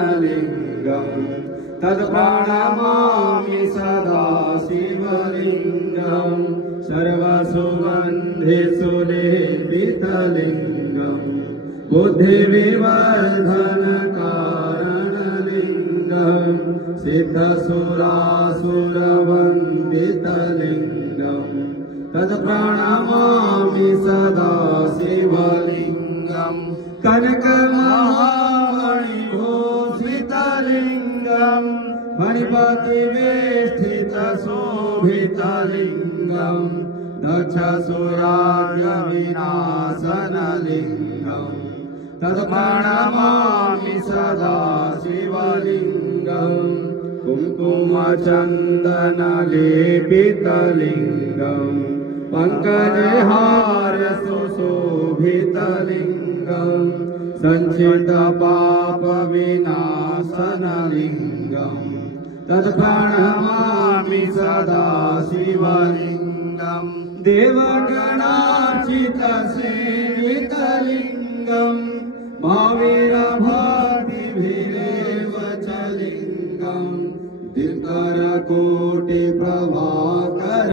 कारणलिङ्गम् तत्प्रणमामि सदा शिवलिङ्गम् सर्वसुगन्धिषु लेपितलिङ्गम् बुद्धिविवर्धनकारणलिङ्गम् सिद्धसुरासुरवन्दितलिङ्गम् तत्प्रणमामि सदा शिवलिङ्गम् कनकमहामणिभूषितलिङ्गम् फणिपतिवेष्टितशोभितलिङ्गम् दक्षसुरार्यविनाशनलिङ्गम् तत्प्रणमामि सदा शिवलिङ्गम् कुङ्कुमचन्दनलेपितलिङ्गम् पङ्कजहारसुशोभितलिङ्गम् सञ्चितपापविनाशनलिङ्गम् तत्प्रणमामि सदा शिवलिङ्गम् देवगणार्चितसेवितलिङ्गम् महावीरभक्तिभिरेव च लिङ्गम् दिक्करकोटिप्रभाकर